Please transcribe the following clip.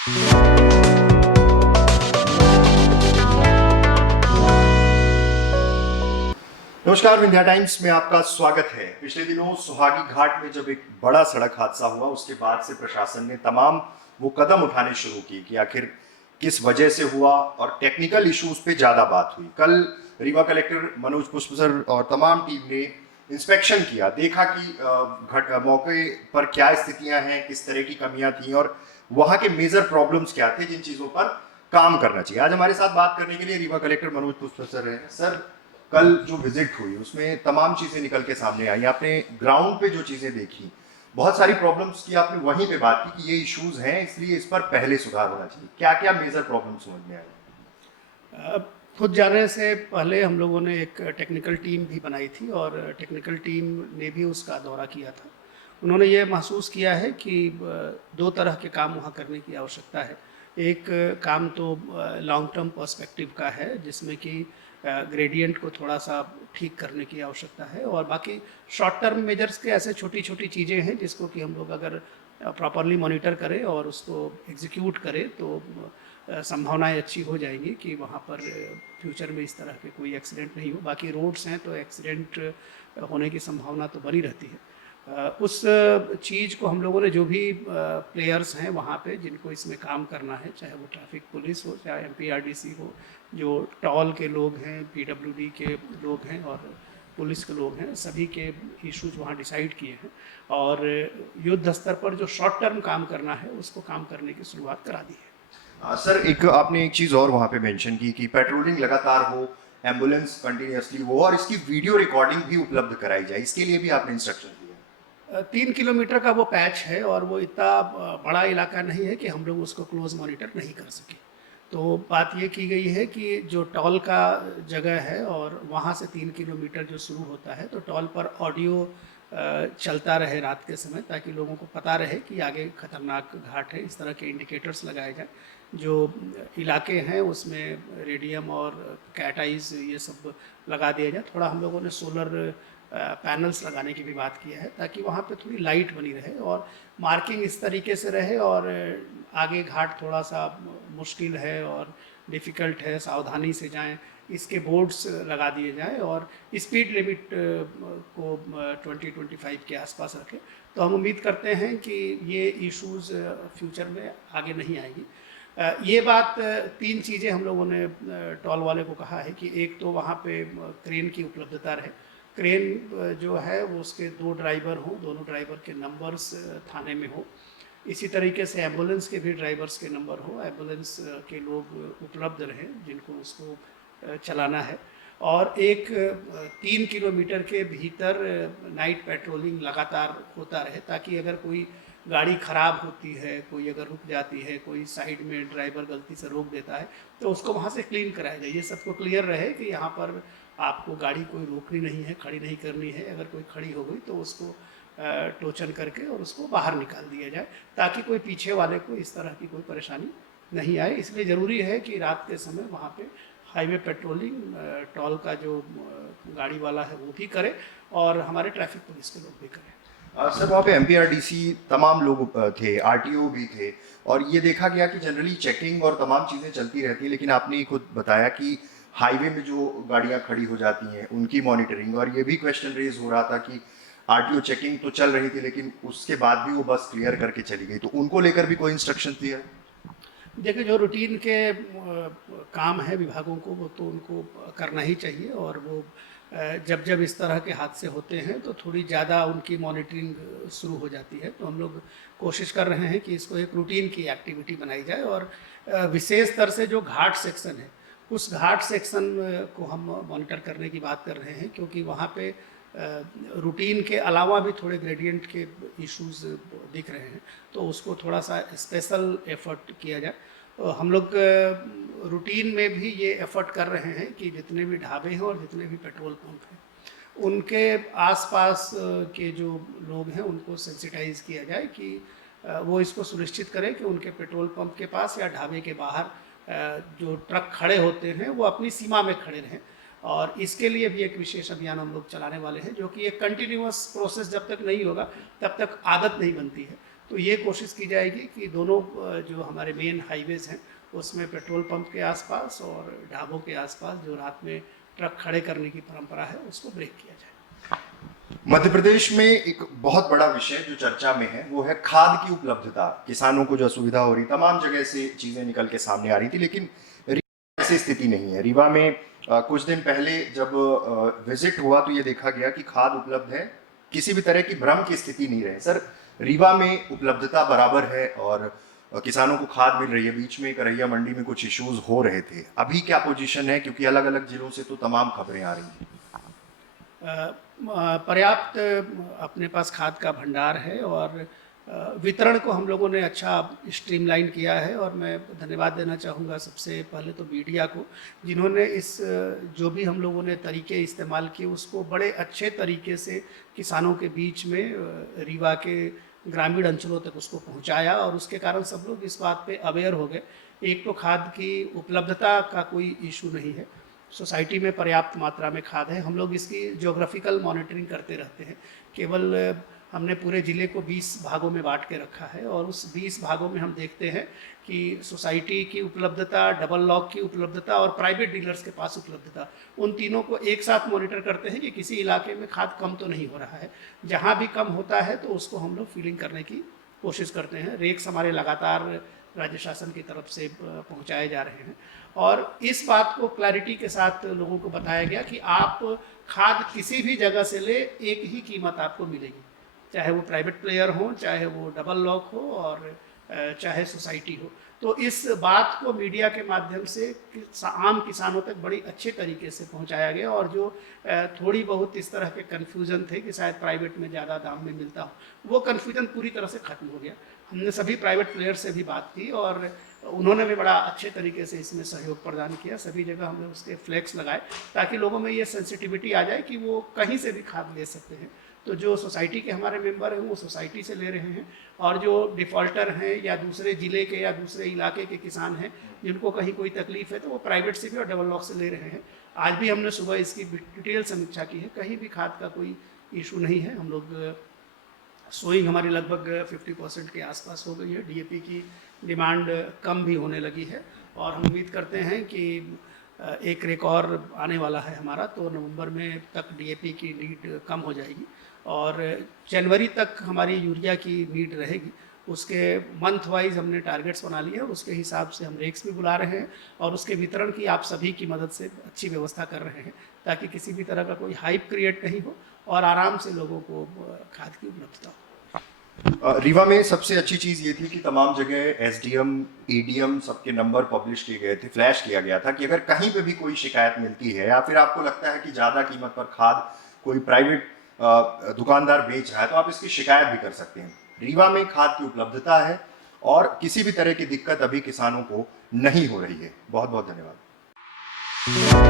नमस्कार, विंध्या टाइम्स में आपका स्वागत है। पिछले दिनों सुहागी घाट में जब एक बड़ा सड़क हादसा हुआ, उसके बाद से प्रशासन ने तमाम वो कदम उठाने शुरू किए कि आखिर किस वजह से हुआ, और टेक्निकल इश्यूज पे ज्यादा बात हुई। कल रीवा कलेक्टर मनोज पुष्प सर और तमाम टीम ने इंस्पेक्शन किया, देखा कि मौके पर क्या स्थितियां हैं, किस तरह की कमियां थी और वहां के मेजर प्रॉब्लम्स क्या थे, जिन चीजों पर काम करना चाहिए। आज हमारे साथ बात करने के लिए रीवा कलेक्टर मनोज पुष्प सर हैं। सर, कल जो विजिट हुई उसमें तमाम चीजें निकल के सामने आई। आपने ग्राउंड पे जो चीजें देखी, बहुत सारी प्रॉब्लम्स की, आपने वहीं पे बात की कि ये इश्यूज हैं, इसलिए इस पर पहले सुधार होना चाहिए। क्या क्या मेजर प्रॉब्लम्स समझ में आई? खुद जाने से पहले हम लोगों ने एक टेक्निकल टीम भी बनाई थी और टेक्निकल टीम ने भी उसका दौरा किया था। उन्होंने ये महसूस किया है कि दो तरह के काम वहाँ करने की आवश्यकता है। एक काम तो लॉन्ग टर्म पर्सपेक्टिव का है, जिसमें कि ग्रेडियंट को थोड़ा सा ठीक करने की आवश्यकता है, और बाकी शॉर्ट टर्म मेजर्स के ऐसे छोटी छोटी चीज़ें हैं जिसको कि हम लोग अगर प्रॉपरली मॉनिटर करें और उसको एग्जीक्यूट करें तो संभावनाएं अच्छी हो जाएंगी कि वहाँ पर फ्यूचर में इस तरह के कोई एक्सीडेंट नहीं हो। बाकी रोड्स हैं तो एक्सीडेंट होने की संभावना तो बनी रहती है। उस चीज़ को हम लोगों ने, जो भी प्लेयर्स हैं वहाँ पे जिनको इसमें काम करना है, चाहे वो ट्रैफिक पुलिस हो, चाहे एमपीआरडीसी हो, जो टॉल के लोग हैं, पीडब्ल्यूडी के लोग हैं और पुलिस के लोग हैं, सभी के इश्यूज वहाँ डिसाइड किए हैं और युद्ध स्तर पर जो शॉर्ट टर्म काम करना है उसको काम करने की शुरुआत करा दी है। सर, एक आपने एक चीज और वहां पे मेंशन की कि पेट्रोलिंग लगातार हो, एम्बुलेंस कंटिन्यूअसली हो और इसकी वीडियो रिकॉर्डिंग भी उपलब्ध कराई जाए, इसके लिए भी आपने इंस्ट्रक्शन दिए? 3 किलोमीटर का वो पैच है और वो इतना बड़ा इलाका नहीं है कि हम लोग उसको क्लोज मॉनिटर नहीं कर सके। तो बात ये की गई है कि जो टॉल का जगह है और वहाँ से 3 किलोमीटर जो शुरू होता है, तो टॉल पर ऑडियो चलता रहे रात के समय, ताकि लोगों को पता रहे कि आगे खतरनाक घाट है। इस तरह के इंडिकेटर्स लगाए जाए। जो इलाके हैं उसमें रेडियम और कैट आइज ये सब लगा दिया जाए। थोड़ा हम लोगों ने सोलर पैनल्स लगाने की भी बात की है, ताकि वहाँ पे थोड़ी लाइट बनी रहे और मार्किंग इस तरीके से रहे, और आगे घाट थोड़ा सा मुश्किल है और डिफ़िकल्ट है, सावधानी से जाएं, इसके बोर्ड्स लगा दिए जाएं और स्पीड लिमिट को 20-25 के आसपास रखें। तो हम उम्मीद करते हैं कि ये इश्यूज़ फ्यूचर में आगे नहीं आएगी। ये बात 3 चीज़ें हम लोगों ने टॉल वाले को कहा है कि एक तो वहाँ पे क्रेन की उपलब्धता रहे। क्रेन जो है वो उसके 2 ड्राइवर हों, दोनों ड्राइवर के नंबर्स थाने में हो। इसी तरीके से एम्बुलेंस के भी ड्राइवर्स के नंबर हो, एम्बुलेंस के लोग उपलब्ध रहें जिनको उसको चलाना है। और एक 3 किलोमीटर के भीतर नाइट पेट्रोलिंग लगातार होता रहे, ताकि अगर कोई गाड़ी ख़राब होती है, कोई अगर रुक जाती है, कोई साइड में ड्राइवर गलती से रोक देता है, तो उसको वहाँ से क्लीन कराया जाए। ये सबको क्लियर रहे कि यहाँ पर आपको गाड़ी कोई रोकनी नहीं है, खड़ी नहीं करनी है। अगर कोई खड़ी हो गई तो उसको टोचन करके और उसको बाहर निकाल दिया जाए, ताकि कोई पीछे वाले को इस तरह की कोई परेशानी नहीं आए। इसलिए ज़रूरी है कि रात के समय वहाँ पे हाईवे पेट्रोलिंग टॉल का जो गाड़ी वाला है वो भी करे और हमारे ट्रैफिक पुलिस के लोग भी करें। सर, वहाँ पे एमपीआरडीसी तमाम लोग थे, आरटीओ भी थे, और ये देखा गया कि जनरली चेकिंग और तमाम चीज़ें चलती रहती हैं, लेकिन आपने खुद बताया कि हाईवे में जो गाड़ियाँ खड़ी हो जाती हैं उनकी मॉनिटरिंग, और ये भी क्वेश्चन रेज हो रहा था कि आरटीओ चेकिंग तो चल रही थी लेकिन उसके बाद भी वो बस क्लियर करके चली गई, तो उनको लेकर भी कोई इंस्ट्रक्शन दिया? देखिए, जो रूटीन के काम है विभागों को, वो तो उनको करना ही चाहिए, और वो जब जब इस तरह के हादसे होते हैं तो थोड़ी ज़्यादा उनकी मॉनिटरिंग शुरू हो जाती है। तो हम लोग कोशिश कर रहे हैं कि इसको एक रूटीन की एक्टिविटी बनाई जाए, और विशेष स्तर से जो घाट सेक्शन है उस घाट सेक्शन को हम मॉनिटर करने की बात कर रहे हैं, क्योंकि वहाँ पे रूटीन के अलावा भी थोड़े ग्रेडियंट के इश्यूज दिख रहे हैं, तो उसको थोड़ा सा स्पेशल एफर्ट किया जाए। हम लोग रूटीन में भी ये एफर्ट कर रहे हैं कि जितने भी ढाबे हैं और जितने भी पेट्रोल पंप हैं, उनके आसपास के जो लोग हैं उनको सेंसिटाइज किया जाए कि वो इसको सुनिश्चित करें कि उनके पेट्रोल पंप के पास या ढाबे के बाहर जो ट्रक खड़े होते हैं वो अपनी सीमा में खड़े रहें। और इसके लिए भी एक विशेष अभियान हम लोग चलाने वाले हैं, जो कि एक कंटिन्यूअस प्रोसेस जब तक नहीं होगा तब तक आदत नहीं बनती है। तो ये कोशिश की जाएगी कि दोनों जो हमारे मेन हाईवेज हैं उसमें पेट्रोल पंप के आसपास और ढाबों के आसपास जो रात में ट्रक खड़े करने की परंपरा है उसको ब्रेक किया जाए। मध्य प्रदेश में एक बहुत बड़ा विषय जो चर्चा में है वो है खाद की उपलब्धता। किसानों को जो असुविधा हो रही, तमाम जगह से चीजें निकल के सामने आ रही थी, लेकिन रीवा में ऐसी स्थिति नहीं है। रीवा में कुछ दिन पहले जब विजिट हुआ तो ये देखा गया कि खाद उपलब्ध है, किसी भी तरह की भ्रम की स्थिति नहीं रहे। सर, रीवा में उपलब्धता बराबर है और किसानों को खाद मिल रही है। बीच में करैया मंडी में कुछ इश्यूज हो रहे थे, अभी क्या पोजीशन है? क्योंकि अलग अलग जिलों से तो तमाम खबरें आ रही हैं। पर्याप्त अपने पास खाद का भंडार है और वितरण को हम लोगों ने अच्छा स्ट्रीमलाइन किया है। और मैं धन्यवाद देना चाहूँगा सबसे पहले तो मीडिया को, जिन्होंने इस जो भी हम लोगों ने तरीके इस्तेमाल किए उसको बड़े अच्छे तरीके से किसानों के बीच में रीवा के ग्रामीण अंचलों तक उसको पहुंचाया और उसके कारण सब लोग इस बात पे अवेयर हो गए। एक तो खाद की उपलब्धता का कोई इशू नहीं है, सोसाइटी में पर्याप्त मात्रा में खाद है। हम लोग इसकी ज्योग्राफिकल मॉनिटरिंग करते रहते हैं। केवल हमने पूरे ज़िले को 20 भागों में बांट के रखा है और उस 20 भागों में हम देखते हैं कि सोसाइटी की उपलब्धता, डबल लॉक की उपलब्धता और प्राइवेट डीलर्स के पास उपलब्धता, उन तीनों को एक साथ मॉनिटर करते हैं कि किसी इलाके में खाद कम तो नहीं हो रहा है। जहाँ भी कम होता है तो उसको हम लोग फीलिंग करने की कोशिश करते हैं। रेक्स हमारे लगातार राज्य शासन की तरफ से पहुँचाए जा रहे हैं और इस बात को क्लैरिटी के साथ लोगों को बताया गया कि आप खाद किसी भी जगह से ले, एक ही कीमत आपको मिलेगी, चाहे वो प्राइवेट प्लेयर हो, चाहे वो डबल लॉक हो और चाहे सोसाइटी हो। तो इस बात को मीडिया के माध्यम से आम किसानों तक बड़ी अच्छे तरीके से पहुंचाया गया और जो थोड़ी बहुत इस तरह के कन्फ्यूज़न थे कि शायद प्राइवेट में ज़्यादा दाम में मिलता हो, वो कन्फ्यूज़न पूरी तरह से ख़त्म हो गया। हमने सभी प्राइवेट प्लेयर से भी बात की और उन्होंने भी बड़ा अच्छे तरीके से इसमें सहयोग प्रदान किया। सभी जगह हमने उसके फ्लैग्स लगाए ताकि लोगों में ये सेंसिटिविटी आ जाए कि वो कहीं से भी खाद ले सकते हैं। तो जो सोसाइटी के हमारे मेंबर हैं वो सोसाइटी से ले रहे हैं और जो डिफ़ॉल्टर हैं या दूसरे ज़िले के या दूसरे इलाके के किसान हैं जिनको कहीं कोई तकलीफ़ है तो वो प्राइवेट से भी और डबल लॉक से ले रहे हैं। आज भी हमने सुबह इसकी डिटेल समीक्षा की है, कहीं भी खाद का कोई इशू नहीं है। हम लोग सोइंग हमारी लगभग 50% के आसपास हो गई है। डीएपी की डिमांड कम भी होने लगी है और हम उम्मीद करते हैं कि एक रिकॉर्ड आने वाला है हमारा, तो नवंबर में तक डीएपी की नीड कम हो जाएगी और जनवरी तक हमारी यूरिया की नीड रहेगी। उसके मंथ वाइज हमने टारगेट्स बना लिए हैं और उसके हिसाब से हम रेक्स भी बुला रहे हैं और उसके वितरण की आप सभी की मदद से अच्छी व्यवस्था कर रहे हैं ताकि किसी भी तरह का कोई हाइप क्रिएट नहीं हो और आराम से लोगों को खाद की उपलब्धता हो। रीवा में सबसे अच्छी चीज़ ये थी कि तमाम जगह एसडीएम, एडीएम सबके नंबर पब्लिश किए गए थे, फ्लैश किया गया था कि अगर कहीं पे भी कोई शिकायत मिलती है या फिर आपको लगता है कि ज़्यादा कीमत पर खाद कोई प्राइवेट दुकानदार बेच रहा है तो आप इसकी शिकायत भी कर सकते हैं। रीवा में खाद की उपलब्धता है और किसी भी तरह की दिक्कत अभी किसानों को नहीं हो रही है। बहुत बहुत धन्यवाद।